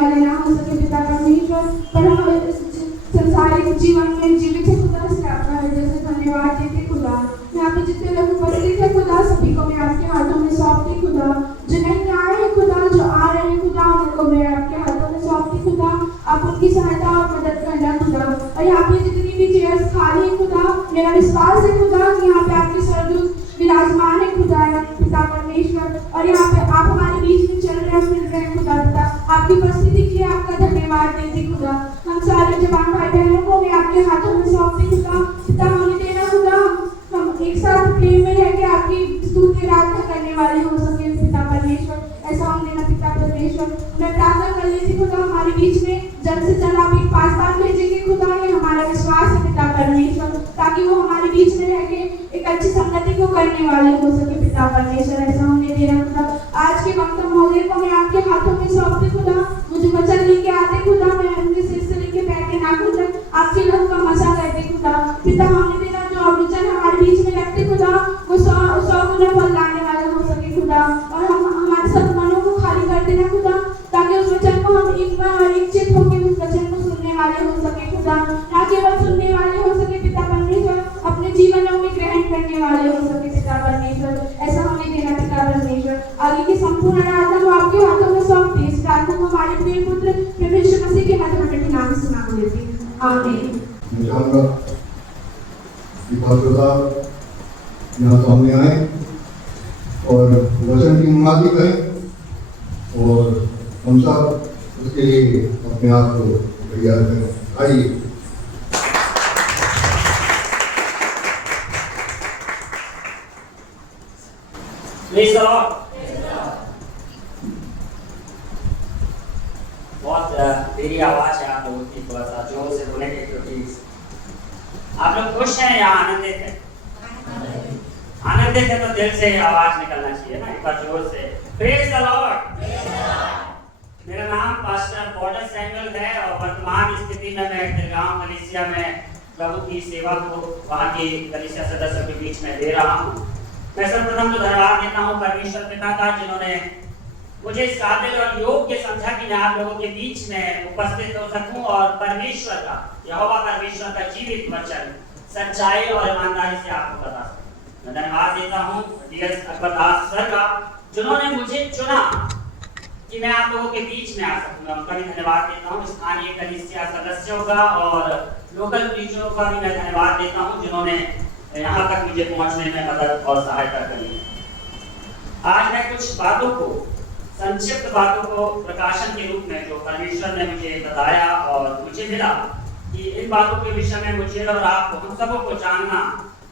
वाले ना हो सके पिता परमेश्वर, पर हम संसारिक जीवन में जीवित है खुदा, इसलिए आपका हृदय से धन्यवाद देते खुदा। यहाँ पे जितने लोग उपस्थित है खुदा, सभी को मैं आपके हाथों में सौंपती खुदा। जो नहीं आए हैं खुदा, जो आ रहे हैं खुदा, उनको मैं आपके हाथों में सौंपती खुदा। आप उनकी सहायता और मदद करना खुदा। और यहाँ पे जितनी भी चेयर्स खाली है खुदा, मेरा विश्वास है खुदा कि यहाँ पे आपके स्वर्गदूत विराजमान है खुदा पिता परमेश्वर, और यहाँ पे आप हमारे बीच में चल रहे हैं, फिर रहे हैं खुदा पिता। आपकी उपस्थिति के लिए आपका धन्यवाद देती खुदा। हम सारे जवान भाई बहनों को मैं आपके हाथों में सौंपती खुदा। पिता होने देना खुदा, हम एक साथ प्रेम में रह के आपकी स्तुति आराधना करने वाले हो सके पिता परमेश्वर, ऐसा होने देना पिता परमेश्वर। मैं प्रार्थना कर लेती खुदा, हमारे बीच में जल्द से जल्द आप एक पासवान भेजेंगे खुदा, ये हमारा विश्वास है पिता परमेश्वर, ताकि वो हमारे बीच में रह के एक अच्छी संगति को करने वाले हो सके पिता परमेश्वर, ऐसा होने देना खुदा। आज के वक्त महोदय को मैं आपके हाथों में सौंपती खुदा। मुझे वचन लेके आते खुदा, मैं उनके सिर से लेके बैठे ना खुदा, आपके लोग का मजा करते खुदा। पिता होने देना, जो वचन हमारे बीच में रखते खुदा, वो 100 गुना फल लाने वाला हो सके खुदा। और हम हमारे सब मनों को खाली कर देना खुदा, ताकि उस वचन को हम एक बार और एक चित होकर उस वचन को सुनने वाले हो सके खुदा, ना केवल सुनने वाले हो सके पिता परमेश्वर, अपने जीवनों में ग्रहण करने वाले हो सके पिता परमेश्वर, ऐसा होने देना पिता परमेश्वर। आगे की संपूर्ण आराधना को आपके हाथों में सौंपती, इस प्रार्थना को हमारे प्रिय पुत्र प्रभु यीशु मसीह के हाथों में नाम से मांग लेती हूं, आमीन। यहाँ सामने आए और वचन की मुनादी करें और हम सब उसके लिए अपने आप को तैयार करें। आइए। बहुत देरी आवाज है आप लोगों की, थोड़ा सा जोर से बोलेंगे क्योंकि आप लोग खुश हैं या आनंदित हैं? आनंदित है तो दिल से आवाज निकलना चाहिए ना, एक बार जोर से प्रेज द लॉर्ड। मेरा नाम पास्टर बॉर्डर सैमुअल है और वर्तमान स्थिति में मैं दिलगांव कलीसिया में प्रभु की सेवा को वहाँ की कलीसिया सदस्यों के बीच में दे रहा हूँ। मैं सर्वप्रथम तो धन्यवाद देता हूँ परमेश्वर पिता का, जिन्होंने मुझे इस काबिल और योग्य समझा कि मैं आप लोगों के बीच में उपस्थित हो सकूं और परमेश्वर का, यहोवा परमेश्वर का जीवित वचन सच्चाई और ईमानदारी से आपको बता सकूं। मैं धन्यवाद देता हूं डीएस अकबर दास सर का, जिन्होंने मुझे चुना कि मैं आप लोगों के बीच में आ सकूं। मैं उनका भी धन्यवाद देता हूं, स्थानीय कलीसिया सदस्यों का और लोकल प्रीचरों का भी मैं धन्यवाद देता हूं, जिन्होंने यहाँ तक मुझे पहुँचने में मदद और सहायता करी। आज मैं कुछ बातों को, संक्षिप्त बातों को प्रकाशन के रूप में जो परमेश्वर ने मुझे बताया और मुझे मिला कि इन बातों के विषय में मुझे और आपको, हम सबों को जानना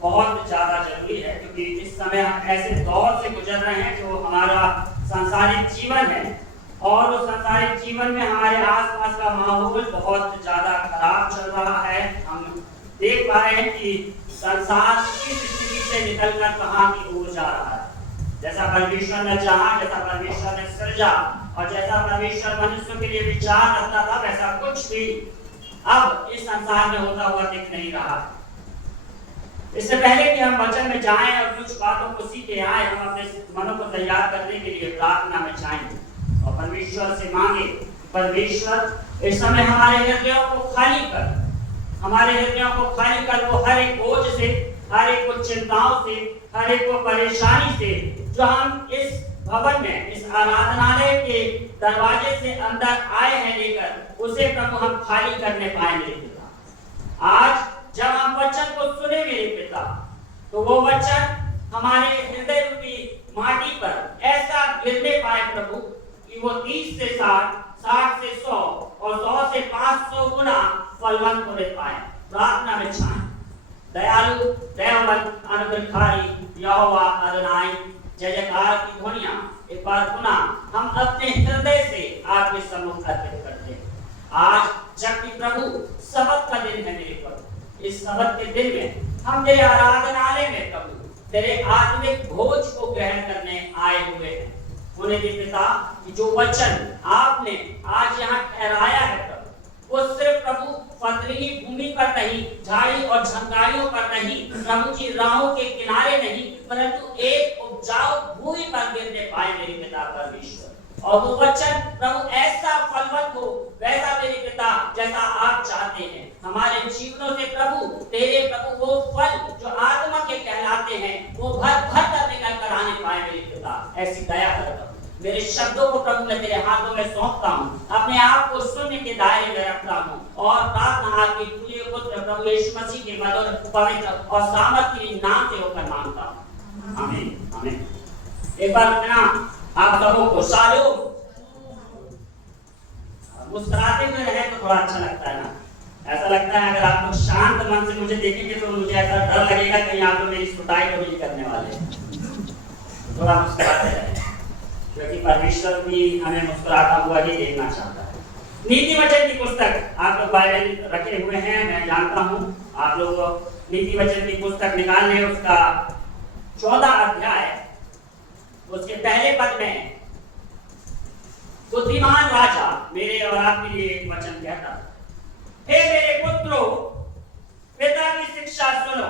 बहुत ज़्यादा जरूरी है, क्योंकि इस समय हम ऐसे दौर से गुजर रहे हैं जो हमारा सांसारिक जीवन है और उस सांसारिक जीवन में हमारे आसपास का माहौल बहुत ज़्यादा खराब चल रहा है। हम देख पा रहे हैं कि संसार किस स्थिति से निकलकर कहाँ की ओर जा रहा है। जैसा परमेश्वर ने चाहा, जैसा परमेश्वर ने सृजा और जैसा परमेश्वर मनुष्य के लिए विचार रखता था, वैसा कुछ भी अब इस संसार में होता हुआ दिख नहीं रहा। इससे पहले कि हम वचन में जाएं और कुछ बातों को सीखे आए, हम अपने मनों को तैयार करने के लिए प्रार्थना में जाएं और परमेश्वर से मांगे, परमेश्वर इस समय हमारे हृदयों को खाली कर, हमारे हृदयों को खाली कर, वो हर एक बोझ से, हर एक को चिंताओं से, हर एक को परेशानी से, जो हम इस भवन में, इस आराधनालय के दरवाजे से अंदर आए हैं लेकर, उसे प्रभु हम खाली करने पाए मेरे पिता। आज जब हम वचन को सुने मेरे पिता, तो वो वचन हमारे हृदय रूपी माटी पर ऐसा गिरने पाए प्रभु कि वो 30 से 60, 60 से 100 और 100 से 500 गुना फलवंत होने पाए। प्रार्थना में जाएं। दयालु, दयावंत, अनुग्रहकारी यहोवा अदोनाई, जय जयकार की ध्वनियां एक बार पुनः हम अपने हृदय से आपके सम्मुख अर्पित करते हैं। आज जबकि प्रभु सबत का दिन है मेरे प्रभु, इस सबत के दिन में हम तेरे आराधनालय में प्रभु तेरे आत्मिक भोज को ग्रहण करने आए हुए हैं। उन्हें दे पिता कि जो वचन आपने आज यहाँ ठहराया है प्रभु, वो सिर्फ प्रभु पथरीली भूमि पर नहीं, झाड़ी और झंकारियों पर नहीं, प्रभु की राहों के किनारे नहीं, परंतु एक उपजाऊ भूमि पर गिरने पाए मेरे पिता परमेश्वर। और वो वचन प्रभु ऐसा फलवत हो, वैसा मेरे पिता जैसा आप चाहते हैं हमारे जीवनों से प्रभु, तेरे प्रभु वो फल जो आत्मा के कहलाते हैं वो भर भर कर निकल कर आने पाए मेरे पिता, ऐसी दया कर। मेरे शब्दों को प्रभु मैं तेरे हाथों में सौंपता हूँ, अपने आप को सुनने के दायरे में रखता हूँ और प्रार्थना आपके प्रिय पुत्र प्रभु यीशु मसीह के मधुर पवित्र और सामर्थ्य नाम से होकर मांगता हूँ, आमीन आमीन। एक बार ना आप सबों को शालोम, मुस्कुराते हुए रहे तो थोड़ा अच्छा लगता है ना। ऐसा लगता है अगर आप लोग शांत मन से मुझे देखेंगे तो मुझे ऐसा डर लगेगा कहीं आप लोग मेरी सुताई तो नहीं करने वाले। थोड़ा मुस्कुराते रहे क्योंकि परमेश्वर भी हमें मुस्कुराता हुआ ही देखना चाहता है। नीति वचन की पुस्तक आप लोग बाइबल रखे हुए हैं, मैं जानता हूँ आप लोग नीति वचन की पुस्तक निकाल लें, उसका 14 अध्याय उसके पहले पद में बुद्धिमान राजा मेरे और आपके लिए एक वचन कहता, हे मेरे पुत्रों, पिता की शिक्षा सुनो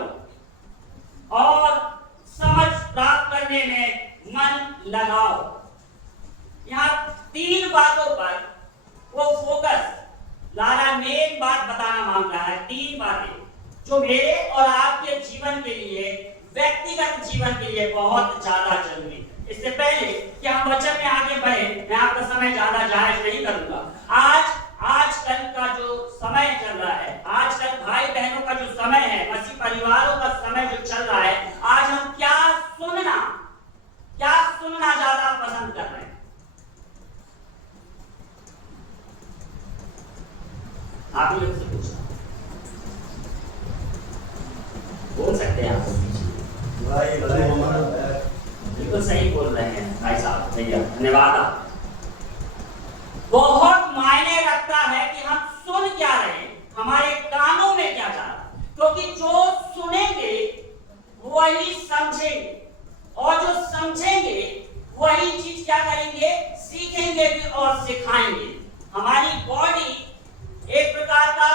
और समझ प्राप्त करने में मन लगाओ। यहाँ 3 बातों पर वो फोकस लाला मेन बात बताना मांग रहा है। 3 बातें जो मेरे और आपके जीवन के लिए, व्यक्तिगत जीवन के लिए बहुत ज्यादा जरूरी है। इससे पहले कि हम वचन में आगे बढ़े, मैं आपका समय ज्यादा जायज नहीं करूंगा। आजकल का जो समय चल रहा है, आजकल भाई बहनों का जो समय है, मसीह परिवारों का समय जो चल रहा है, आज हम क्या सुनना ज्यादा पसंद कर रहे हैं। आप ही लोग से पूछना, बोल सकते हैं आप बिल्कुल सही बोल रहे हैं भाई साहब, भैया धन्यवाद। आप बहुत मायने रखता है कि हम सुन क्या रहे हैं, हमारे कानों में क्या जा रहा है, क्योंकि जो सुनेंगे वही समझेंगे और जो समझेंगे वही चीज क्या करेंगे, सीखेंगे भी और सिखाएंगे। हमारी बॉडी एक प्रकार का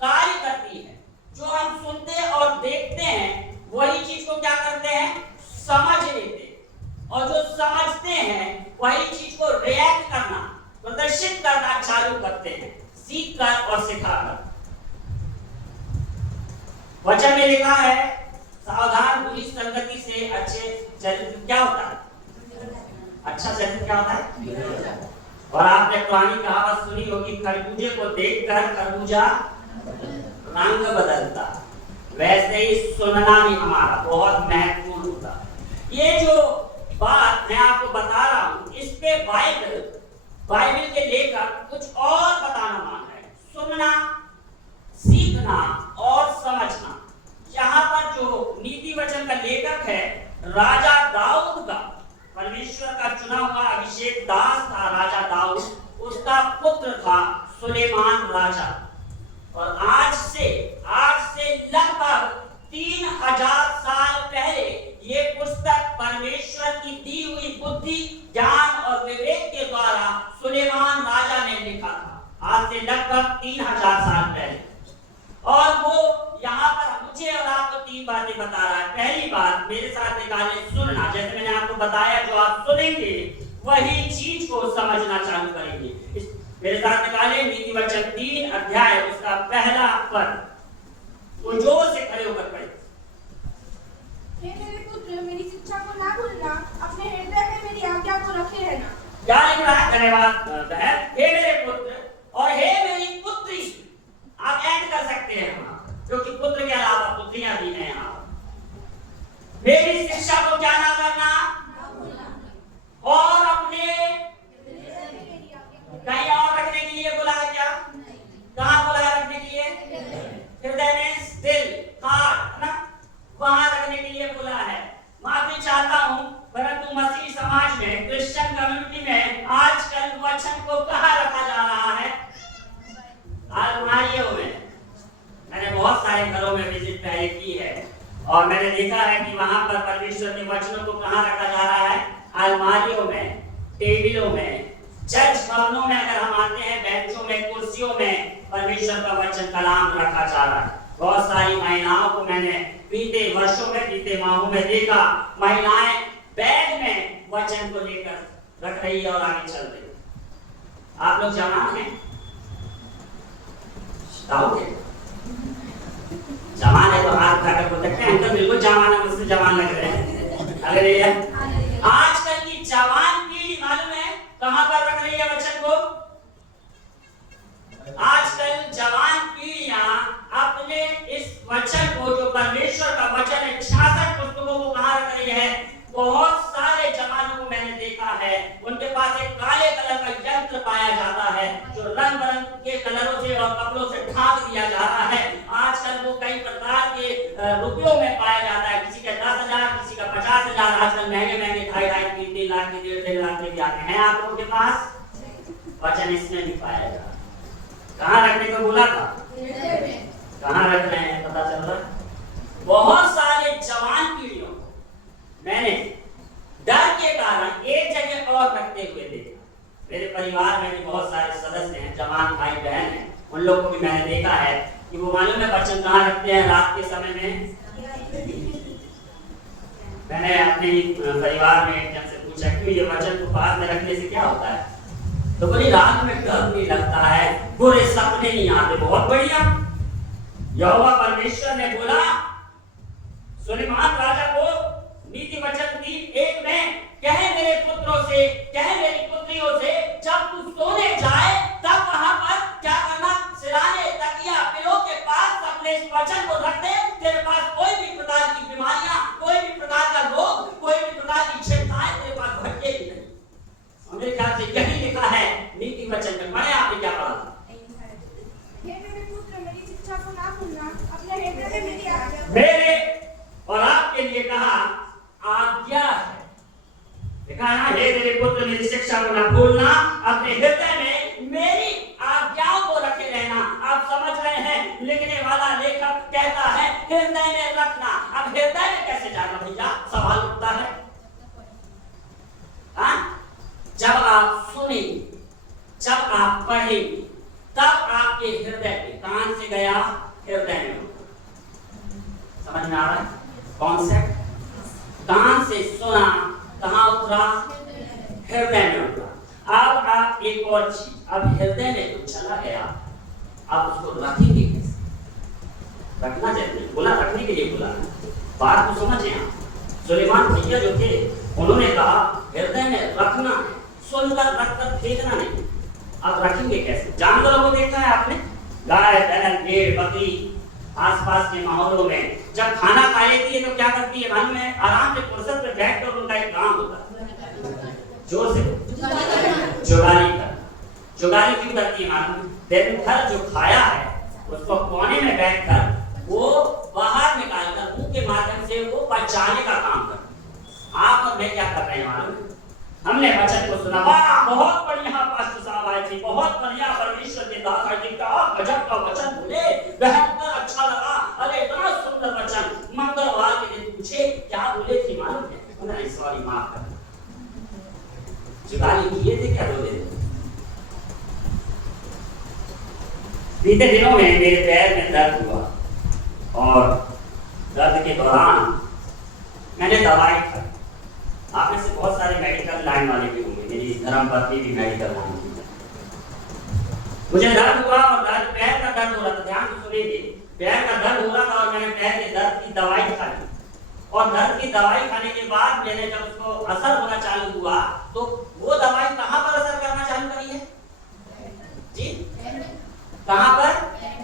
कार्य करती है, जो हम सुनते और देखते हैं वही चीज को क्या करते हैं, समझ लेते हैं, और जो समझते हैं वही चीज को रिएक्ट करना, प्रदर्शित करना चालू करते हैं, सीख कर और सिखाकर। वचन में लिखा है, सावधान बुरी संगति से अच्छे चरित्र क्या होता है, अच्छा चरित्र क्या होता है। और आपने पुरानी कहावत सुनी होगी, खरबूजे को देखकर खरबूजा रंग बदलता, वैसे ही सुनना भी हमारा बहुत महत्वपूर्ण होता है। ये जो बात मैं आपको बता रहा हूं, इस पे बाइबल के लेखक कुछ और बताना मांग रहे हैं, सुनना, सीखना और समझना। यहाँ पर जो नीति वचन का लेखक है, राजा दाऊद का, परमेश्वर का चुना हुआ अभिषेक दास था राजा दाऊद, उसका पुत्र था सुलेमान राजा। और आज से लगभग 3000 साल पहले ये पुस्तक परमेश्वर की दी हुई बुद्धि, ज्ञान और विवेक के द्वारा सुलेमान राजा ने लिखा था, आज से लगभग 3000 साल पहले। और वो यहाँ पर मुझे और आपको 3 बातें बता रहा है। पहली बात, मेरे साथ निकाले सुनना, जैसे मैंने आपको बताया, जो आप सुनेंगे वही चीज को समझना चालू करेंगे। मेरे साथ निकाले नीति वचन 3 अध्याय उसका पहला पद, तो जोर से खड़े होकर पढ़े। हे मेरे पुत्र, मेरी शिक्षा को ना भूलना, अपने हृदय में मेरी आज्ञा को रखे रहना। क्या लिख रहा है, धन्यवाद बहन, हे मेरे पुत्र और हे मेरी पुत्री, आप ऐड कर सकते हैं वहां, क्योंकि पुत्र के अलावा पुत्रियां भी हैं यहाँ। मेरी शिक्षा को क्या ना करना, और अपने कहीं और रखने के लिए बोला है क्या, कहाँ बोला है रखने के लिए, हृदय में, दिल, हार्ट ना, वहां रखने के लिए बोला है। माफी चाहता हूं, परंतु मसीह समाज में, क्रिश्चियन कम्युनिटी में आजकल वचन को कहाँ रखा जा रहा है, अलमारियों में। मैंने बहुत सारे घरों में विजिट पहले की है और मैंने देखा है कि वहां पर परमेश्वर के वचनों को कहाँ रखा जा रहा है, अलमारियों में, टेबलों में, चर्च भवनों में अगर हम आते हैं, बेंचों में, कुर्सियों में परमेश्वर का वचन कलाम रखा जा रहा है। बहुत सारी महिलाओं को मैंने बीते वर्षों में, बीते माहों में देखा, महिलाएं बैग में वचन को लेकर रख रही है और आगे चल रही है। आप लोग जवान हैं, जवान है तो हाथ उठाकर बोल सकते हैं अंकल बिल्कुल जवान है, मुझसे जवान लग रहे हैं। अगर आजकल की जवान पीढ़ी मालूम है कहां पर रख रही है वचन को? आजकल जवान पीढ़ियां अपने इस वचन को, जो परमेश्वर का वचन है, 66 पुस्तकों को कहां रख रही है? बहुत सारे जवानों को मैंने देखा है, उनके पास एक काले कलर का यंत्र पाया जाता है जो रंग बिरंग के कलरों से और कपड़ों से ढांक दिया जा रहा है। आजकल वो कई प्रकार के रुपयों में पाया जाता है, किसी का 10,000, किसी का 50,000। आजकल महंगे महंगे 2.5 3 लाख के 1.5 लाख के भी आते हैं। आप लोगों के पास वचन इसमें भी पाया जा रहा है। कहाँ रखने को बोला था? कहाँ रख रहे हैं पता चल रहा है? बहुत सारे जवान पीढ़ियों मैंने डर के कारण एक जगह और रखते हुए देखा। मेरे परिवार में भी बहुत सारे सदस्य हैं, जवान भाई बहन हैं, उन लोगों को भी मैंने देखा है कि वो मालूम है वचन कहाँ रखते हैं रात के समय में। मैंने अपने परिवार में एक जन से पूछा कि ये वचन को पास में रखने से क्या होता है? तो बोली रात में डर नहीं लगता है, बुरे सपने नहीं आते। बहुत बढ़िया। यहोवा परमेश्वर ने बोला सुलेमान राजा को नीति वचन दी एक में, कहे मेरे पुत्रों से, कहे मेरी पुत्रियों से, जब तू सोने जाए तब वहां पर क्या करना? सिराने तकिया पिलो के पास अपने इस वचन को रख दे। तेरे पास कोई भी प्रकार की बीमारियां, कोई भी प्रकार का रोग, कोई भी प्रकार की चिंताएं तेरे पास भटकेगी नहीं। मेरे ख्याल से यही लिखा है नीति वचन में। पढ़े आपने क्या पढ़ा? मेरे पुत्र मेरी शिक्षा को ना भूलना, अपने हृदय में मेरी आज्ञा। मेरे और आपके लिए कहा आज्ञा है। लिखा है ना, हे मेरे पुत्र मेरी शिक्षा को ना भूलना, अपने हृदय में मेरी आज्ञाओं को रखे रहना। आप समझ रहे हैं, लिखने वाला लेखक कहता है हृदय में रखना। अब हृदय में कैसे जाना भैया? सवाल उठता है। हाँ? जब आप सुनेंगे, जब आप पढ़ेंगे, तब आपके हृदय में, कान से गया हृदय में होगा। समझ में आ रहा है कॉन्सेप्ट? कान से सुना, कहां उतरा? हृदय में उतरा। अब आप एक और चीज, अब हृदय में कुछ चला गया, आप उसको रखेंगे कैसे? रखना चाहिए, बोला रखने के लिए बोला, बात को समझे आप। सुलेमान भैया जो थे उन्होंने कहा हृदय में रखना, सुनकर रखकर फेंकना नहीं। अब रखेंगे कैसे? जानवरों को देखा है आपने? गाय, बैल, भेड़, बकरी आसपास के माहौलों में जब खाना खा लेती है तो क्या करती है मालूम है? आराम से फुर्सत में बैठकर उनका एक काम होता है, जोर से चुगाली कर। चुगाली क्यों करती है मालूम? दिन भर जो खाया है उसको कोने में बैठकर वो बाहर निकालकर मुंह के माध्यम से वो पचाने का काम करती है। आप और मैं क्या कर रहे हैं मालूम? हमने वचन को सुना, बहुत बढ़िया पास्टर साहब आए थे, बहुत बढ़िया परमेश्वर के दास जी का गजब का वचन बोले, बेहतर अच्छा लगा, अरे इतना सुंदर वचन। मंगलवार के दिन पूछे क्या बोले थे मालूम है? उन्होंने सॉरी माफ कर, चुगाली किए थे क्या बोले? बीते दिनों में मेरे पैर में दर्द हुआ और दर्द के दौरान मैंने दवाई खाई। आप में से बहुत सारे मेडिकल लाइन वाले भी होंगे, मेरी धर्मपत्नी भी मेडिकल लाइन की। मुझे दर्द हुआ और दर्द, पैर का दर्द हो रहा था, ध्यान से सुनिए, पैर का दर्द हो रहा था और मैंने पैर के दर्द की दवाई खाई। और दर्द की दवाई खाने के बाद मैंने जब उसको असर होना चालू हुआ तो वो दवाई कहाँ पर असर करना चालू करी है जी? कहाँ पर?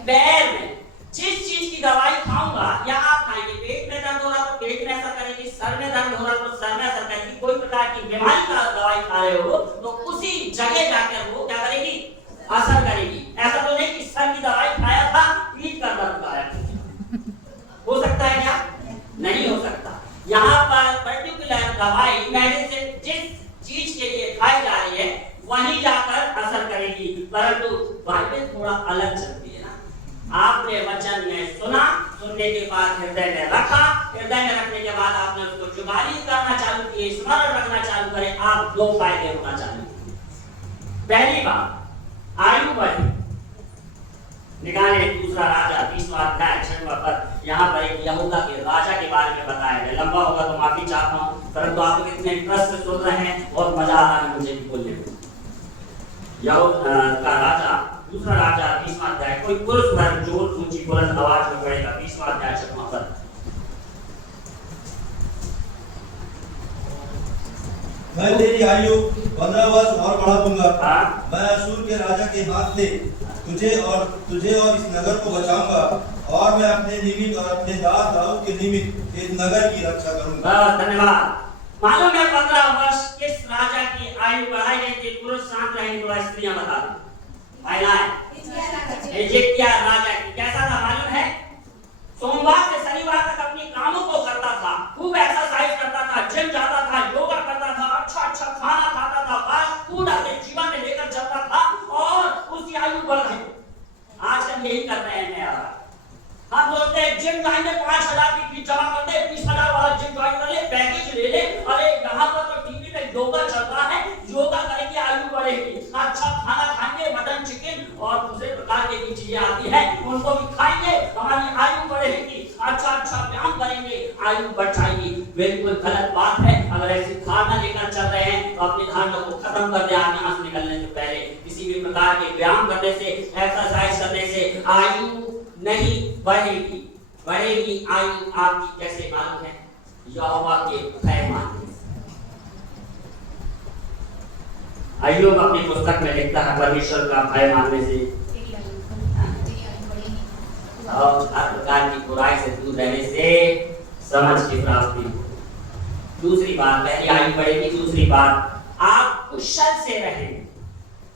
पैर में। जिस चीज की दवाई खाऊंगा या आप खाएंगे, पेट में दर्द हो रहा तो पेट में असर करेगी, सर में दर्द हो रहा तो सर में असर करेगी। कोई प्रकार की बीमारी का दवाई खा रहे हो तो उसी जगह जाकर वो क्या करेगी? असर करेगी। ऐसा तो नहीं कि सर की दवाई खाया था पीठ का दर्द खाया। हो सकता है क्या? नहीं हो सकता। यहाँ पर पर्टिकुलर दवाई मेडिसिन जिस चीज के लिए खाई जा रही है वहीं जाकर असर करेगी, परंतु बाइबल थोड़ा अलग चलती है ना। आपने वचन में सुना, सुनने के बाद हृदय में रखा, हृदय में रखने के बाद आपने उसको जुबानी करना चालू किए, स्मरण रखना चालू करें, आप दो फायदे होना चालू किए। पहली बात, आयु बढ़ी, निकाले दूसरा राजा 20वां अध्याय 6वां पद। यहाँ पर एक यहूदा के राजा के बारे में बताया है। लंबा होगा तो माफी चाहता हूँ, परंतु आप लोग इतने इंटरेस्ट से सुन रहे हैं, बहुत मजा आ रहा है मुझे भी बोलने में। यहूदा का राजा दूसरा राजा 20वां अध्याय। कोई पुरुष वर्ग जोर ऊंची बुलंद आवाज में पढ़ेगा 20वां अध्याय 6वां पद। मैं तेरी आयु 15 वर्ष और बढ़ा दूंगा। हाँ। मैं अशूर के राजा के हाथ से तुझे और इस नगर को बचाऊंगा, और मैं अपने निमित्त और अपने दास दाऊद के निमित्त इस नगर की रक्षा करूंगा। धन्यवाद। मालूम है 15 वर्ष किस राजा की आयु बढ़ाई गई थी? पुरुष शांत रहेंगे, थोड़ा स्त्रियां बता दें। हिजकिय्याह राजा की कैसा था मालूम है? सोमवार से शनिवार तक अपने कामों को करता था, खूब एक्सरसाइज करता था, जिम जाता था, योगा करता था, अच्छा खाना खाता था, फास्ट फूड अपने जीवन में लेकर चलता था, और उसकी आयु बढ़ गई। आजकल यही कर रहे हैं यार। हम सोचते हैं जिम जाएंगे, 5,000 की फीस जमा कर दे, 20,000 वाला जिम ज्वाइन कर ले, पैकेज ले ले। अरे यहाँ पर तो टीवी पे योगा चलता है, योगा करेंगे आयु बढ़ेगी। अच्छा खाना खाएंगे, मटन चिकन और दूसरे प्रकार की चीजें आती है, उनको भी खाएंगे, हमारी आयु बढ़ेगी। अच्छा व्यायाम करेंगे, आयु बढ़ जाएगी। बिल्कुल गलत बात है। अगर ऐसी धारणा लेकर चल रहे हैं तो अपनी धारणा को खत्म कर दे। आप यहाँ से निकलने से पहले किसी भी प्रकार के व्यायाम करने से, एक्सरसाइज करने से आयु नहीं बढ़ेगी। बढ़ेगी आयु आपकी कैसे मालूम है? यहोवा के भय मानने। अय्यूब अपनी पुस्तक में लिखता है परमेश्वर का भय मानने से और हर प्रकार की बुराई से दूर रहने से समझ की प्राप्ति। दूसरी बात, पहली आयु बढ़ेगी। दूसरी बात, आप कुशल से रहेंगे।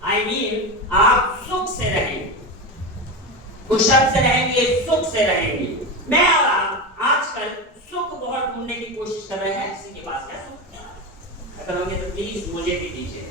I mean, आप सुख से रहेंगे, कुशल से रहेंगे, सुख से रहेंगे। मैं और आप आजकल सुख बहुत ढूंढने की कोशिश कर रहे हैं। किसी के पास क्या सुख? अगर होंगे तो प्लीज मुझे भी दीजिए।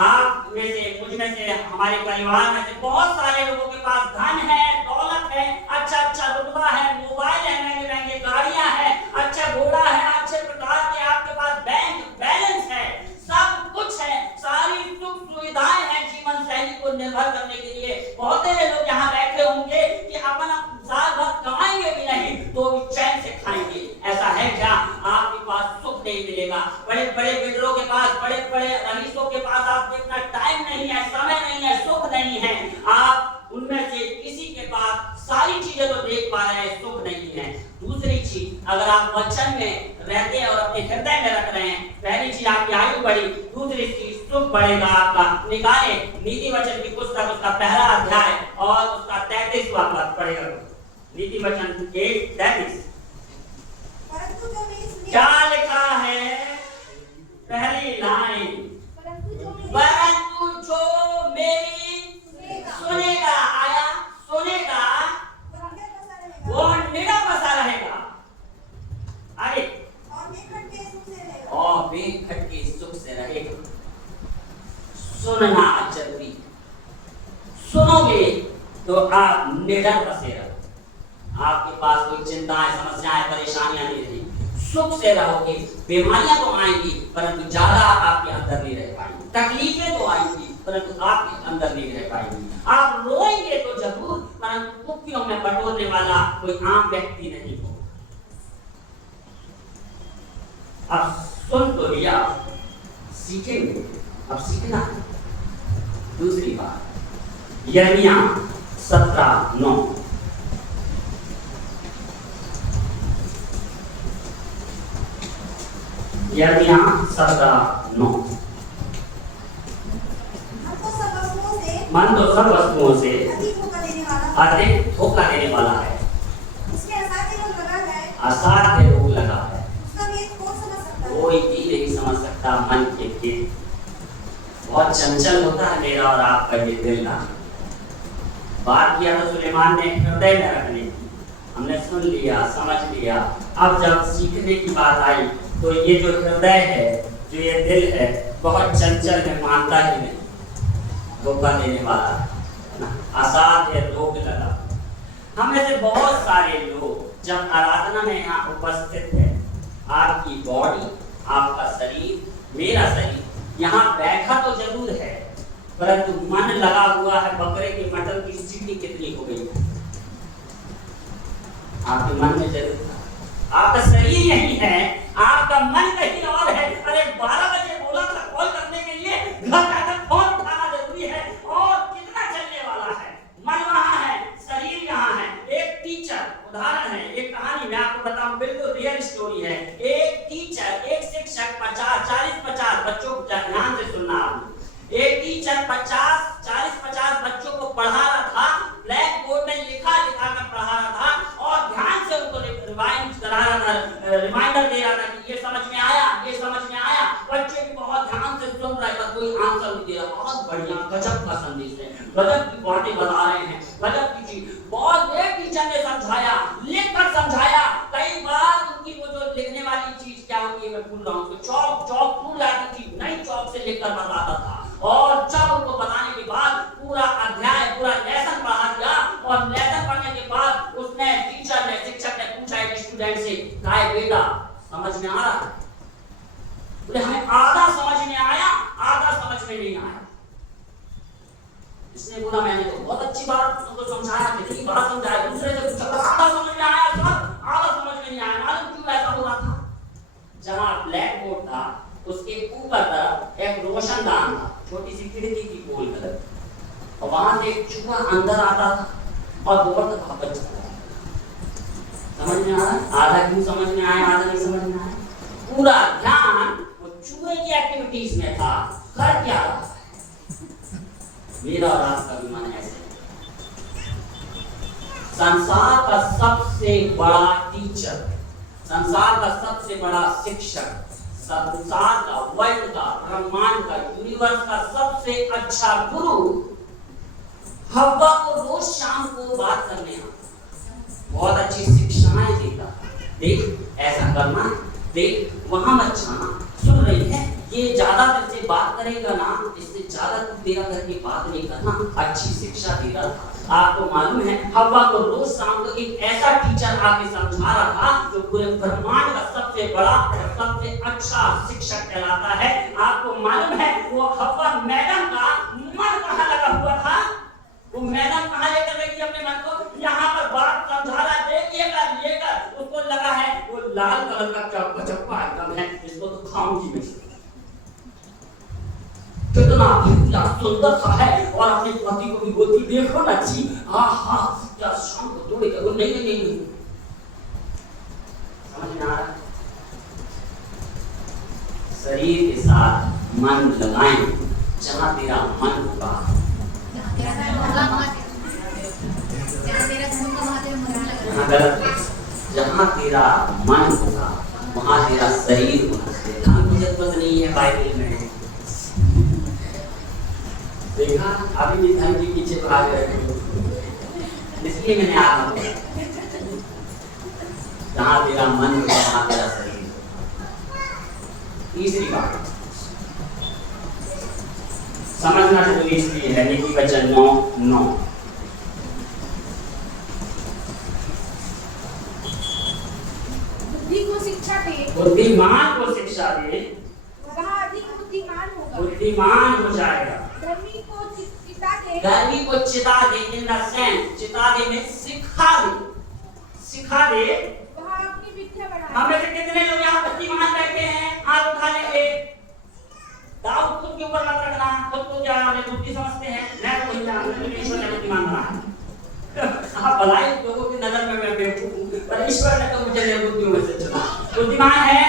आप में से, मुझ में से, हमारे परिवार में से बहुत सारे लोगों के पास धन है, दौलत है, अच्छा रुतबा है, मोबाइल है, महंगे गाड़ियां हैं, अच्छा घोड़ा है, अच्छे प्रकार के आपके पास बैंक बैलेंस है, सब कुछ है, सारी सुख सुविधाएं हैं जीवन शैली को निर्भर करने के लिए। बहुत से लोग यहाँ बैठे होंगे कि अपन साल भर कमाएंगे भी नहीं तो भी चैन से खाएंगे। ऐसा है क्या? आपके पास सुख नहीं मिलेगा। बड़े बड़े बिल्डरों के पास, बड़े बड़े रईसों के पास आप देखना टाइम नहीं है, समय नहीं है, सुख नहीं है। आप उनमें से किसी के पास सारी चीजें तो देख पा रहे हैं, सुख नहीं है। दूसरी चीज, अगर आप वचन में रहते हैं और अपने हृदय में रख रहे हैं, पहली चीज आपकी आयु बढ़ी, दूसरी चीज सुख बढ़ेगा आपका। निकाले नीति वचन की पुस्तक, उसका पहला अध्याय और उसका 33वां पद पढ़ेगा। नीति वचन 1:33। क्या लिखा है? पहली लाइन, परंतु जो मेरी सुनेगा, आया सुनेगा, वो निडर बसा रहेगा। आगे, और बेखटके सुख से रहेगा। सुनना जरूरी। सुनोगे तो आप निडर बसे रहोगे। आपके पास कोई चिंताएं, समस्याएं, परेशानियां नहीं रहेगी। सुख से रहोगे। बीमारियां तो आएंगी परंतु ज्यादा आपके अंदर नहीं रह पाएंगी। तकलीफें तो आएंगी परंतु आपके अंदर नहीं रह पाएंगी। आप रोएंगे तो जरूर, परंतु कुप्पियों में बटोरने वाला कोई आम व्यक्ति नहीं हो। अब सुन तो लिया, सीखेंगे, अब सीखना है। दूसरी बात, यिर्मयाह 17:9। यिर्मयाह 17:9। मन तो सब वस्तुओं से अधिक धोखा देने वाला है, असाध्य रोग लगा है, कोई भी नहीं समझ सकता। मन के भेद बहुत चंचल होता है मेरा और आपका ये दिल ना। बात किया तो सुलेमान ने हृदय में रखने की, हमने सुन लिया, समझ लिया। अब जब सीखने की बात आई तो ये जो हृदय है, जो ये दिल है, बहुत चंचल है, मानता ही नहीं, धोखा देने वाला है ना, असाध्य रोग लगा। हम में से बहुत सारे लोग जब आराधना में यहाँ उपस्थित है, आपकी बॉडी, आपका शरीर, मेरा शरीर यहाँ बैठा तो जरूर है, परंतु मन लगा हुआ है बकरे के मटन की सीटी कितनी हो गई है। आपके मन में जरूर आपका शरीर यही है, आपका मन कहीं और है। अरे 12 बजे बोला था कॉल करने के लिए, घर जाकर फोन उठाना जरूरी है। और कितना चलने वाला है, मन वहां है, शरीर यहाँ है। एक टीचर, उदाहरण है, एक कहानी मैं आपको बताऊं, बिल्कुल रियल स्टोरी है। एक टीचर, एक शिक्षक 40-50 बच्चों को, ध्यान से सुनना आपने, एक टीचर 40-50 बच्चों को पढ़ा रहा था, ब्लैक बोर्ड में लिखा कर पढ़ा रहा था और ध्यान से उनको रिवाइंड करा रहा था, रिमाइंडर दे रहा था कि ये समझ में आया, ये समझ में आया। बच्चे भी बहुत ध्यान से सुन रहे थे, कोई आंसर नहीं दे रहा। बहुत बढ़िया, गजब का संदेश है, गजब की बातें बता रहे हैं, गजब की चीज। बहुत देर टीचर ने समझाया, लिखकर समझाया। कई बार उनकी वो जो लिखने वाली चीज क्या होती है, मैं भूल रहा हूँ, चौक टूट जाती थी, नई चौक से लिखकर बताता था। और जब उनको बताने के बाद पूरा अध्याय, पूरा लेसन पढ़ा दिया। और लेसन पढ़ने के बाद उसने, टीचर ने, शिक्षक ने पूछा एक स्टूडेंट से, काय बेटा समझ में आ रहा है? बोले हमें आधा समझ में आया, आधा समझ में नहीं आया। इसने बोला मैंने तो बहुत अच्छी बात तुमको समझाया, कितनी बात समझाया। दूसरे से पूछा आधा समझ में आया सर, आधा समझ में नहीं आया। मालूम क्यों ऐसा हो रहा था? जहाँ ब्लैक बोर्ड था उसके ऊपर तरफ एक रोशनदान था, छोटी सी खिड़की की गोल कलर, और वहां से एक चूहा अंदर आता था और बोर्ड तक वापस जाता था। समझ में आ रहा है? आधा क्यों समझ में आया, आधा नहीं समझ में आया। पूरा ध्यान वो चूहे की एक्टिविटीज में था। कर क्या रहा है? मेरा और आपका भी मन ऐसे। संसार का सबसे बड़ा टीचर, संसार का सबसे बड़ा शिक्षक, संसार का, वर्ल्ड का, ब्रह्मांड का, यूनिवर्स का सबसे अच्छा गुरु हव्वा को रोज शाम को बात करने आता, बहुत अच्छी शिक्षाएं देता। देख ऐसा करना, देख वहां मत जाना, सुन रही है, ये ज्यादा देर से बात करेगा ना, इससे ज्यादा तू तेरा करके बात नहीं करना, अच्छी शिक्षा दे रहा था। आपको मालूम है हव्वा को रोज शाम को एक ऐसा टीचर आके समझा रहा था जो पूरे ब्रह्मांड का सबसे बड़ा और सबसे अच्छा शिक्षक कहलाता है। आपको मालूम है वो हव्वा मैडम का मन कहाँ लगा हुआ था? वो मैडम कहाँ लेकर गई अपने मन को? यहाँ पर बात समझा रहा, देखिएगा लेकर, उसको लगा है वो लाल कलर का चप्पा एकदम है, इसको तो खाऊंगी मैं। कितना सुंदर सा है। और अपने पति को भी बोलती, देखो ना जी, आहा क्या शाम को तोड़ेगा वो। नहीं समझ में आ रहा? शरीर के साथ मन लगाएं, जहां तेरा मन होगा, जहां तेरा मन होगा वहां तेरा शरीर होना चाहिए। जरूरत नहीं है बाइबल में, देखा अभी भी धन के पीछे भाग रहे हैं, इसलिए मैंने आपको बोला जहां तेरा मन होगा वहां तेरा शरीर। तीसरी बात समझना जरूरी इसलिए है, नीति वचन 9:9 बुद्धि को शिक्षा दे, बुद्धिमान को शिक्षा दे, वह अधिक बुद्धिमान होगा, बुद्धिमान हो जाएगा। धर्मी को चिता दे, धर्मी को चिता दे, इन द सेंस चिता दे में सिखा दे, सिखा दे। वह अपनी विद्या बढ़ाए। हम में से कितने लोग यहाँ बुद्धिमान बैठे हैं? हाथ उठा लेंगे। दाऊद खुद के ऊपर मत रखना, खुद को क्या बुद्धि समझते हैं? मैं तो वही जानता हूँ, ईश्वर ने बुद्धिमान बनाया। आप भलाई लोगों की नजर में मैं बेवकूफ हूँ, पर ईश्वर ने तो मुझे निर्बुद्धियों में से चुना। बुद्धिमान है,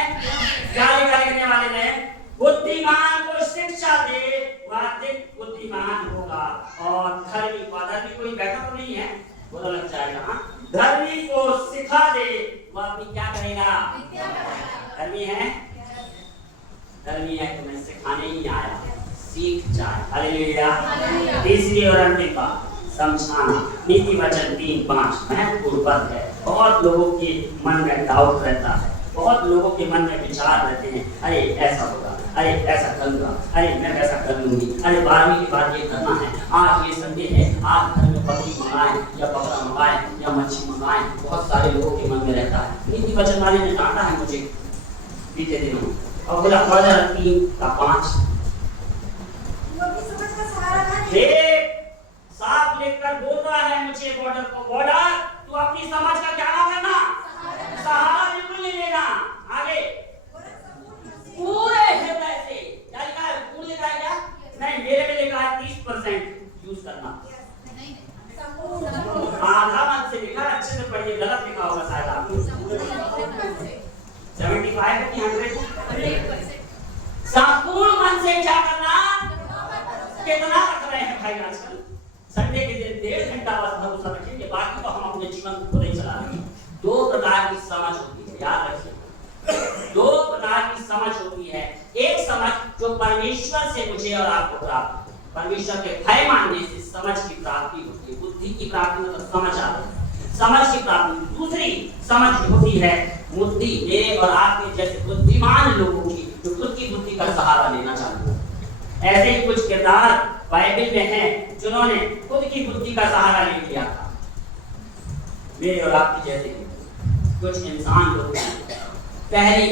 क्या लिखने वाले ने? बुद्धिमान को शिक्षा दे, वह अधिक बुद्धिमान होगा। और धर्मी को, धर्मी कोई बैठा तो नहीं है, बोला लग जाएगा। हाँ, धर्मी को सिखा दे, वह अपनी क्या करेगा? धर्मी है, धर्मी है तो मैं सिखाने ही आया, सीख जाए। हालेलुया। तीसरी और अंतिम बात समझाना, नीति वचन 3:5 महत्वपूर्ण पद है। बहुत लोगों के मन में डाउट रहता है, बहुत लोगों के मन में विचार रहते हैं, अरे ऐसा होगा, अरे ऐसा करूंगा, अरे मैं वैसा कर लूंगी, अरे 12वीं के बाद ये करना है, आज ये संडे है, आज घर में बकरी मंगाएं या बकरा मंगाएं या मच्छी मंगाएं। बहुत सारे लोगों के मन में रहता है। नीति वचन वाले ने डांटा है मुझे बीते दिनों, और बोला 3:5 वो भी समझ का सहारा बॉर्डर तू अपनी समझ का क्या ना करना, सहारा बिल्कुल नहीं लेना। आगे पूरे हृदय से, क्या लिखा है, पूर्ण लिखा है क्या? नहीं, मेरे में लिखा है 30% यूज करना, आधा मन से लिखा है, अच्छे से पढ़िए, गलत लिखा होगा शायद आपने। 75 है कि 100? संपूर्ण मन से क्या करना, कितना रख रहे हैं भाई आजकल? संडे के दिन 1.5 घंटा बस भरोसा रखेंगे, बाकी तो हम अपने जीवन को नहीं चला रहे हैं। 2 प्रकार की समझ होती है, याद रखिए, 2 प्रकार की समझ होती है। एक समझ जो परमेश्वर से मुझे और आपको प्राप्त, परमेश्वर के भय मानने से समझ की प्राप्ति होती है। बुद्धि की प्राप्ति मतलब समझ आती है, समझ की प्राप्ति। दूसरी समझ होती है बुद्धि, मेरे और आपके जैसे बुद्धिमान लोगों की, जो खुद की बुद्धि का सहारा लेना चाहते हैं। ऐसे ही कुछ किरदार बाइबल में हैं जिन्होंने खुद की बुद्धि का सहारा ले लिया था। मेरे और आपके जैसे कुछ इंसान लोग हैं। पहली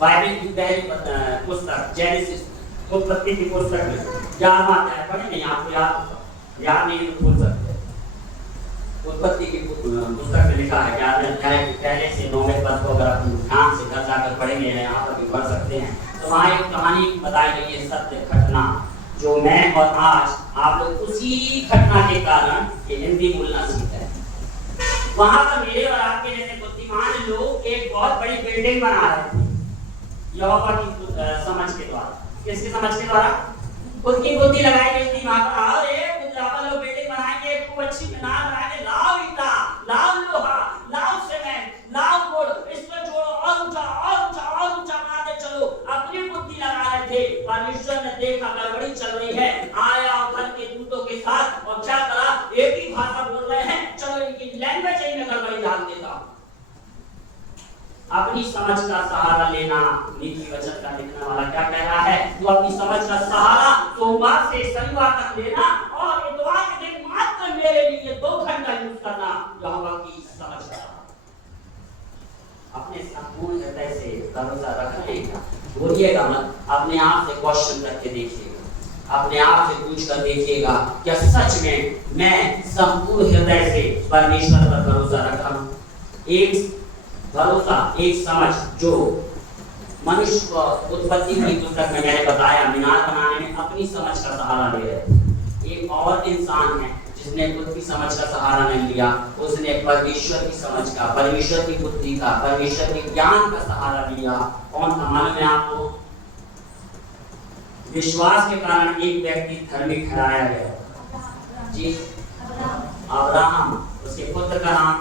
बाइबल की पहली पुस्तक जेनेसिस, उत्पत्ति की पुस्तक में 11वां अध्याय पढ़े नहीं, आपको याद नहीं तो बोल सकते। उत्पत्ति की पुस्तक में लिखा है 11वें अध्याय के पहले से 9वें पद को अगर आप ध्यान से घर जाकर पढ़ेंगे, यहाँ पर भी पढ़ सकते हैं, तो वहाँ एक कहानी बताई गई है, सत्य घटना, जो मैं और आज आप लोग उसी घटना के कारण ये हिंदी बोलना सीखते हैं। वहाँ पर मेरे और आपके जैसे बुद्धिमान लोग एक बहुत बड़ी बिल्डिंग बना रहे थे यहोवा की समझ के द्वारा। किसकी समझ के द्वारा? खुद की बुद्धि लगाई गई थी वहाँ पर। और लोग बिल्डिंग बनाएंगे, खूब अच्छी मीनार बनाएंगे, लाओ ईटा, लाओ लोहा, लाओ सीमेंट, लाओ गुड़, इसमें जोड़ो और ऊंचा और ऊंचा और ऊंचा बनाते चलो। अपनी बुद्धि लगा रहे थे। परमेश्वर ने देखा गड़बड़ी चल रही है, आया उधर के दूतों के साथ और क्या करा, एक ही भाषा बोल रहे हैं, चलो इनकी लैंग्वेज में गड़बड़ी डाल देता हूं। अपनी समझ का सहारा लेना, नीति वचन का लिखने वाला क्या कह रहा है? तू अपनी समझ का सहारा सोमवार से शनिवार तक लेना और इतवार के दिन मात्र मेरे लिए 2 घंटा यूज करना यहोवा की समझ का। अपने संपूर्ण हृदय से भरोसा रखने का बोलिएगा मत, अपने आप से क्वेश्चन करके देखिएगा, अपने आप से पूछ कर देखिएगा, क्या सच में मैं संपूर्ण हृदय से परमेश्वर पर भरोसा रख रहा हूं? एक भरोसा, एक समझ जो मनुष्य को उत्पत्ति की पुस्तक में मैंने बताया, मीनार बनाने में अपनी समझ का सहारा ले रहे थे। एक और इंसान है जिसने खुद की समझ का सहारा नहीं लिया, उसने परमेश्वर की समझ का, परमेश्वर की बुद्धि का, परमेश्वर के ज्ञान का सहारा लिया। कौन था मालूम है आपको? विश्वास के कारण एक व्यक्ति धर्मी ठहराया गया जी, अब्राहम। उसके पुत्र का नाम,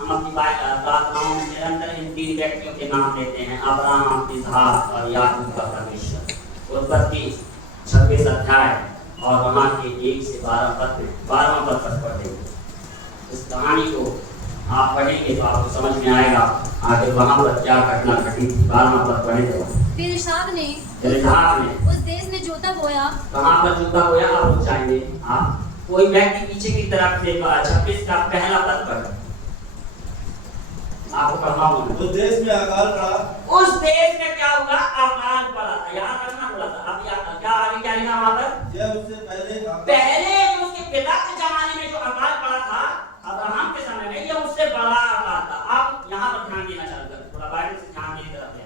हम अपनी प्रार्थनाओं में निरंतर इन 3 व्यक्तियों के नाम लेते हैं, अब्राहम, इसहाक और याकूब का परमेश्वर। उत्पत्ति 26 अध्याय और वहाँ के 1 से 12 पद में 12वां पद तक पढ़ेंगे। इस कहानी को आप पढ़ेंगे तो आपको समझ में आएगा आगे वहाँ पर क्या घटना घटी थी। 12वां पद पढ़ेंगे। फिर इसहाक ने उस देश में जोता बोया। कहाँ पर जोता बोया? आप लोग जाएंगे, आप कोई व्यक्ति पीछे की तरफ से 26 का पहला पद पढ़, आपको पढ़ाऊंगा। उस देश में अकाल पड़ा। उस देश में क्या हुआ? अकाल पड़ा था। याद रखना थोड़ा सा। अब क्या आगे क्या लिखा वहां पर? यह उससे पहले जो उसके पिता के जमाने में जो अकाल पड़ा था, अब्राहम के समय में, ये उससे बड़ा अकाल था। आप यहाँ पर ध्यान देना चालू करें, थोड़ा बाइबल से ध्यान देने तरफ है।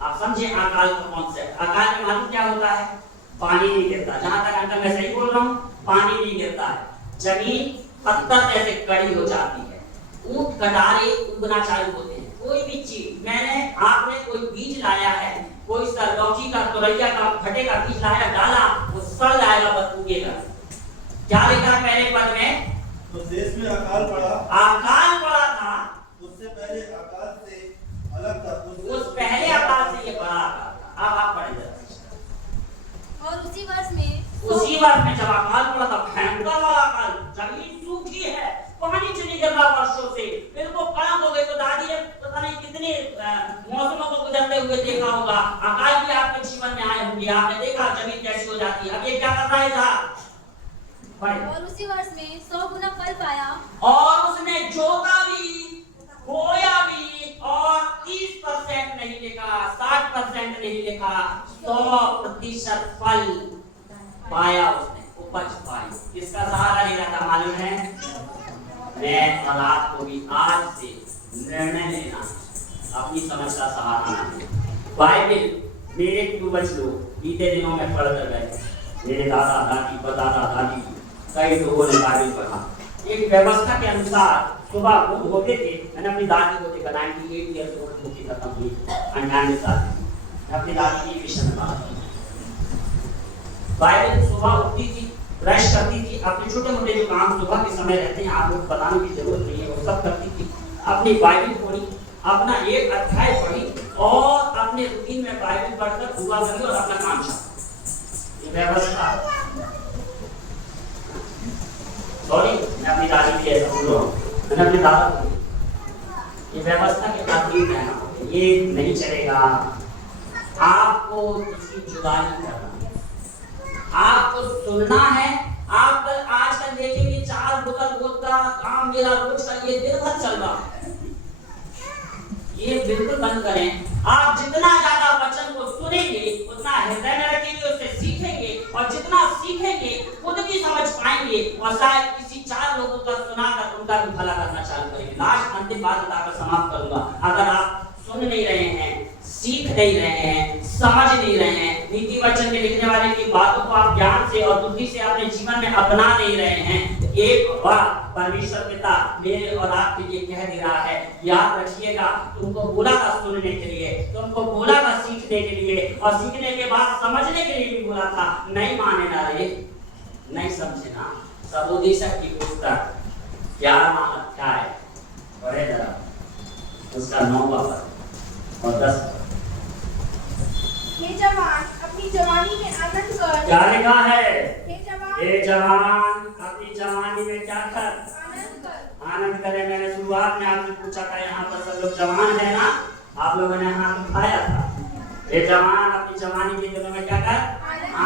आप समझे अकाल का कॉन्सेप्ट। अकाल में मालूम क्या होता है? पानी नहीं गिरता। जहां तक अंकल मैं सही बोल रहा हूँ, पानी नहीं गिरता है, जमीन पत्थर जैसे कड़ी हो जाती है, ऊंट कटारे उगना चालू होते हैं। कोई भी चीज, मैंने आपने कोई बीज लाया है, कोई सा लौकी का, तुरैया का, भटे का बीज लाया, डाला, वो सड़ जाएगा, बस उगेगा। क्या लिखा है पहले पद में? उस देश में अकाल पड़ा। अकाल पड़ा था। उससे पहले अकाल से अलग था। उस पहले अकाल से ये बड़ा अकाल था। अब आप पढ़ेंगे। और उसी वर्ष में जब अकाल पड़ा था, भयंकर वाला अकाल, जमीन सूखी है, पानी चली गिर रहा वर्षों से, फिर वो कड़क हो गई। तो दादी ने पता नहीं कितने मौसमों को गुजरते हुए देखा होगा। अकाल भी आपके जीवन में आए होंगे, आपने देखा जमीन कैसी हो जाती है। अब ये क्या कर रहा है था? और उसी वर्ष में 100 गुना फल पाया। और उसने जोता भी, बोया भी, और 30% नहीं लिखा, 60% नहीं लिखा, 100% फल पाया उसने, उपज पाई। किसका सहारा ले रहा था मालूम है? कि आज से निर्णय लेना, अपनी समझ का सहारा नहीं। बाइबल मेरे पूर्वज लोग बीते दिनों में पढ़कर गए, मेरे दादा दादी परदादा दादी कई लोगों ने बाइबल पढ़ा। एक व्यवस्था के अनुसार सुबह वो होते थे। मैंने अपनी दादी को देखा, 98 ईयर्स ओल्ड होती खत्म हुई, 98 साल। मैं अपनी दादी की विषय में बात, बाइबल सुबह उठती थी, ब्रश करती थी, अपने छोटे मोटे जो काम सुबह के समय रहते हैं आप लोग बताने की जरूरत नहीं है, वो सब करती थी। अपनी बाइबल पढ़ी, अपना एक अध्याय पढ़ी और अपने रूटीन में बाइबल पढ़कर दुआ करी और अपना काम किया। ये व्यवस्था, सॉरी मैं अपनी दादी की ऐसा बोल रहा हूँ, मैंने अपने दादा को, ये व्यवस्था के अधीन है, ये नहीं चलेगा। आपको इसकी जुदाई करना है, आपको सुनना है। आप आजकल देखेंगे 4 बोतल वोदका काम मेरा रोज का ये दिन भर चल रहा है, ये बिल्कुल बंद करें। आप जितना ज्यादा वचन को सुनेंगे उतना हृदय में रखेंगे, उससे सीखेंगे और जितना सीखेंगे खुद भी समझ पाएंगे और शायद किसी 4 लोगों का सुनाकर उनका भी भला करना चालू करेंगे। लास्ट अंतिम बात बताकर समाप्त करूंगा। अगर आप सुन नहीं रहे हैं, सीख नहीं रहे हैं, समझ नहीं रहे हैं, नीति वचन में लिखने वाले की बातों को आप ज्ञान से और बुद्धि से अपने जीवन में अपना नहीं रहे हैं, तो एक बात परमेश्वर पिता मेरे और आपके लिए कह दे रहा है, याद रखिएगा। तुमको बोला था सुनने के लिए, तुमको बोला था सीखने के लिए और सीखने के बाद समझने के लिए भी बोला था, नहीं माने ना रे, नहीं समझे ना। सबोदेशक की पुस्तक 11वां अध्याय पढ़े जरा, उसका 9वां पद और 10 पद। हे जवान अपनी जवानी में आनंद कर। क्या लिखा है? हे जवान अपनी जवानी में क्या कर? आनंद कर। आनंद करे। मैंने शुरुआत में आपसे पूछा था, यहाँ पर सब लोग जवान है ना? आप लोगों ने हाथ उठाया था। हे जवान अपनी जवानी के दिनों में क्या कर?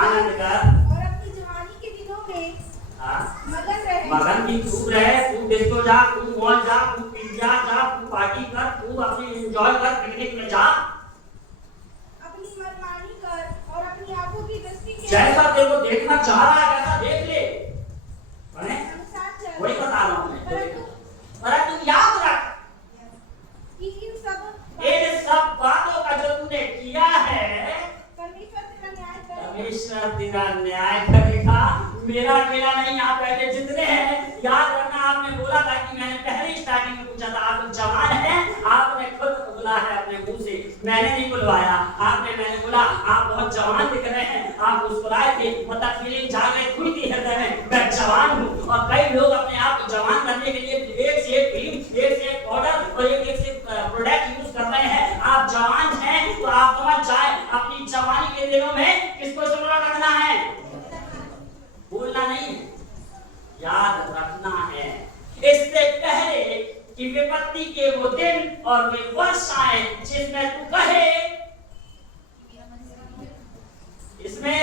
आनंद कर। और अपनी जवानी के दिनों में मगन रहे। मगन भी खूब रहे, खूब डिस्को जा, खूब मॉल जा, खूब पिज्जा जा, खूब पार्टी कर, खूब अपनी एंजॉय कर, पिकनिक में जा, अपनी मनमानी कर और अपनी आंखों की दृष्टि के जैसा तेरे को देखना चाह रहा है वैसा देख ले। अनुसार चल। वही बता रहा हूँ मैं। पर तुम याद रख कि इन सब बातों का जो तूने किया है, परमेश्वर तेरा न्याय करेगा। परमेश्वर तेरा न्याय करेगा। मेरा अकेला नहीं, यहाँ बैठे जितने हैं, याद रखना आपने बोला था कि मैंने पहले स्टार्टिंग में पूछा था, आप जवान हैं, आपने खुद बोला है अपने मुंह से, मैंने नहीं बुलवाया, मैंने बोला आप बहुत जवान दिख रहे हैं, आप मुस्कुराए थे, मतलब फीलिंग जाग रही खुद की हृदय में, मैं जवान हूँ। और कई लोग अपने आप को जवान करने के लिए एक से एक क्रीम, एक से एक पाउडर और एक से प्रोडक्ट यूज कर रहे हैं। आप जवान हैं तो आप समझ जाए अपनी जवानी के दिनों में किसको स्मरण रखना है, भूलना नहीं है, याद रखना है। इससे पहले कि विपत्ति के वो दिन और वे वर्ष आए जिसमें तू कहे, इसमें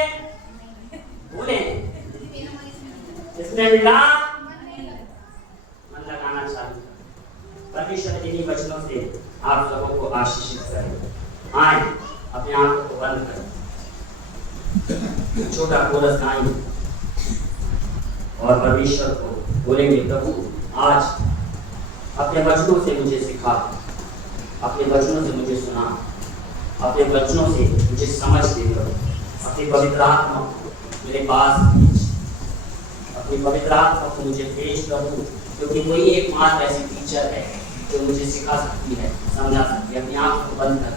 बोले, इसमें मिला मन लगाना चाहिए। परमेश्वर इन्हीं वचनों से आप सबों को आशीषित करें। आए अपने आंखों को बंद करें, छोटा कोरस गाएंगे और परमेश्वर को बोलेंगे, प्रभु आज अपने वचनों से मुझे सिखा, अपने वचनों से मुझे सुना, अपने वचनों से मुझे समझ दे, अपनी पवित्र आत्मा मेरे पास भेज, अपनी पवित्र आत्मा को मुझे भेज प्रभु, क्योंकि कोई एकमात्र ऐसी टीचर है जो मुझे सिखा सकती है, समझा सकती है। अपनी आंख को बंद कर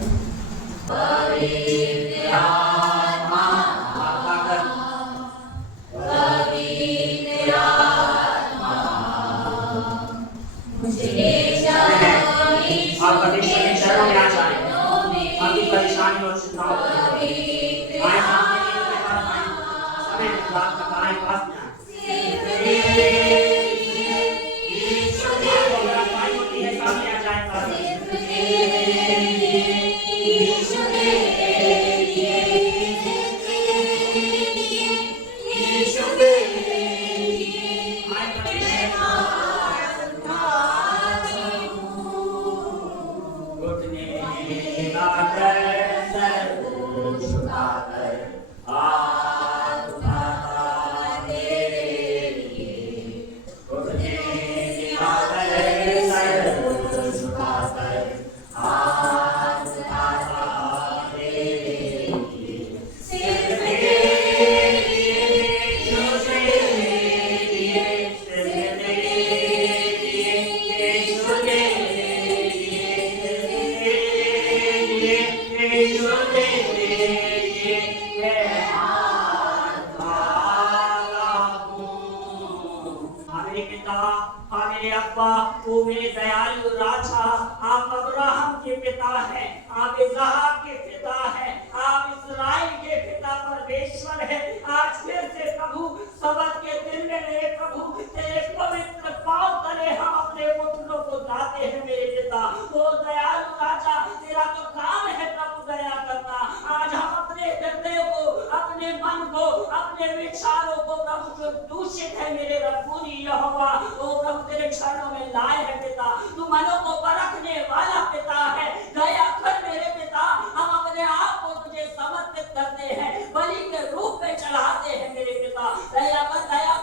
आप परमेश्वर के चरणों में आ जाएं, आपकी परेशानी और चिंताओं को समय प्राप्त कराएं, पास में होती है, सामने आ जाए। आप इज़हाक के पिता हैं, आप इस्राएल के पिता परमेश्वर हैं। आज फिर से प्रभु सब्त के दिन में मेरे प्रभु तेरे पवित्र पांव तले हम अपने घुटनों को लाते हैं मेरे पिता। ओ दयालु राजा, तेरा तो काम है प्रभु दया करना। आज हम अपने हृदय को, अपने मन को, अपने विचारों को प्रभु जो दूषित है मेरे रब्बूनी यहोवा, ओ प्रभु तेरे चरणों में लाए हैं पिता। तू मनों को परखने वाला पिता है, दया कर मेरे पिता। हम अपने आप को तुझे समर्पित करते हैं, बलि के रूप में चढ़ाते हैं मेरे पिता। दया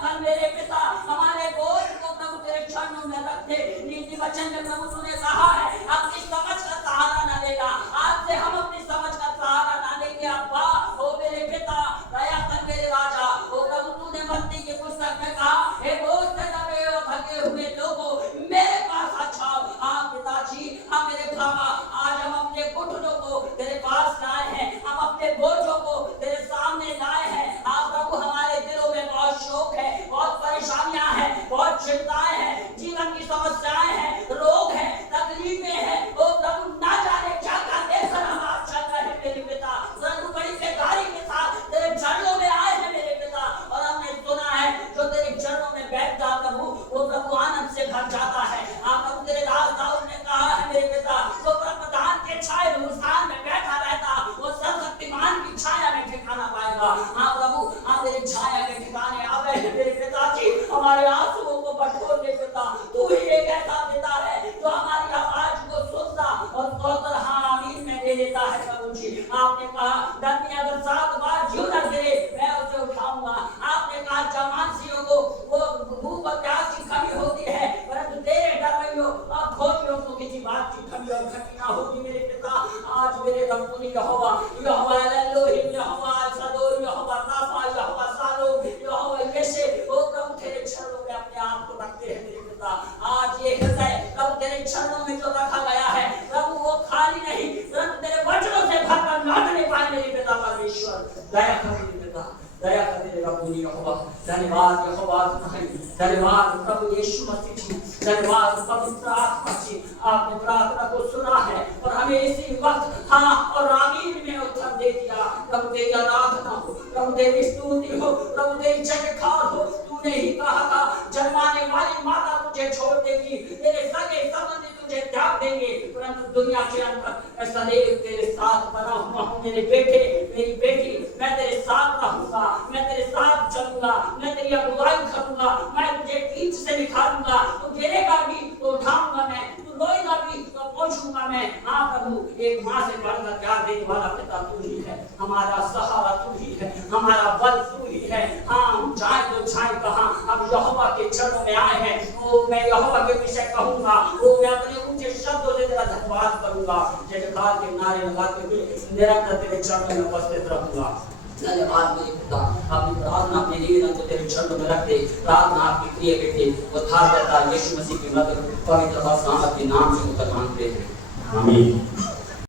कर मेरे पिता। हमारे बोझ को प्रभु तेरे चरणों में रख दे। नीति वचन में प्रभु तूने कहा है अपनी समझ का सहारा न लेना। आज से हम अपनी समझ का सहारा न लेंगे अब्बा। ओ मेरे पिता दया कर मेरे राजा। ओ प्रभु तूने मत्ती की पुस्तक में कहा, हे बोझ से दबे और थके हुए लोगों मेरे पास आ जाओ। हाँ पिताजी, हाँ मेरे बाबा, आज हम अपने घुटनों को तेरे पास लाए हैं, हम अपने बोझों को तेरे सामने लाए हैं। हाँ प्रभु, हमारे दिलों में बहुत शोक है, बहुत परेशानियां हैं, बहुत चिंताएं हैं, जीवन की समस्याएं हैं, रोग हैं, तकलीफें हैं। ओ प्रभु ना जाने क्या क्या लेकर हम आप चल रहे हैं मेरे पिता। परंतु बड़ी बेकारी के साथ तेरे चरणों में आए हैं मेरे पिता। और हमने सुना है जो तेरे चरणों में बैठ जा प्रभु, वो प्रभु आनंद से भर जाता है। आप प्रभु तेरे दास दाऊद ने कहा है मेरे पिता, जो प्रधान के छाए स्थान में बैठा रहता वो सर्वशक्तिमान की छाया में ठिकाना पाएगा। हाँ प्रभु, आप तेरी छाया के ठिकाने आ गए हैं मेरे पिताजी। हमारे आंसुओं को बटोर ले पिता। तू ही एक ऐसा पिता है जो हमारी आवाज को सुनता और कहकर हाँ आमीन में दे देता है प्रभु जी। आपने कहा धरती अगर 7 बार क्यों न गिरे मैं उसे उठाऊंगा। आपने कहा जमानसियों को वो भूख और प्यास की कमी होती है, परंतु तेरे डरवैयों और खोजियों को किसी बात की कमी और घटी ना होगी मेरे पिता। आज मेरे रब्बुनी यहोवा, यहोवा एलोहिम, यहोवा सदोर, यहोवा राफा, यहोवा सालोम, यहोवा यशे, ओ प्रभु तेरे चरणों में अपने आप को रखते हैं मेरे पिता। आज ये हृदय प्रभु तेरे चरणों में जो रखा गया है प्रभु, वो खाली नहीं परंतु तेरे वचनों से भरकर लौटने पाए मेरे पिता परमेश्वर। दया कर मेरे पिता, दया कर मेरे रब्बुनी यहोवा। धन्यवाद यहोवा, धन्यवाद प्रभु यीशु मसीह जी, धन्यवाद पवित्र आत्मा जी। आपने प्रार्थना को सुना है और हमें इसी वक्त हाँ और आमीन में उत्तर दे दिया। प्रभु तेरी आराधना हो, प्रभु तेरी स्तुति हो, प्रभु तेरी जयकार हो। तूने ही कहा था जन्माने वाली माता तुझे छोड़ देगी, तेरे सगे संबंधी तुझे त्याग देंगे, परंतु दुनिया के अंदर ऐसा नहीं, तेरे साथ बना हुआ हूँ मेरे बेटे मेरी बेटी। मैं तेरे साथ रहूंगा, मैं तेरे साथ चलूंगा, मैं तेरी अगुवाई करूंगा, मैं तुझे ईंट से निखारूंगा। तू गिरेगा भी तो उठाऊंगा मैं, तू रोएगा भी तो पहुंचूंगा मैं। हाँ प्रभु, एक माँ से बढ़कर प्यार देने वाला पिता तू ही है, हमारा सहारा तू ही है, हमारा बल तू ही है। हाँ हम जाए तो जाए कहाँ, अब यहोवा के चरणों में आए हैं। ओ मैं यहोवा के विषय कहूंगा, ओ मैं अपने ऊंचे शब्दों से तेरा धन्यवाद करूंगा। जयकार के नारे लगाते हुए निरंतर तेरे चरणों में उपस्थित रहूंगा। धन्यवाद मेरे पिता। अपनी प्रार्थना अपने निवेदन को तेरे चरणों में रखते, प्रार्थना आपकी प्रिय बेटे उद्धारकर्ता यीशु मसीह के मधुर पवित्र और सामर्थ्य नाम से उत्तर मांगते हैं, आमीन।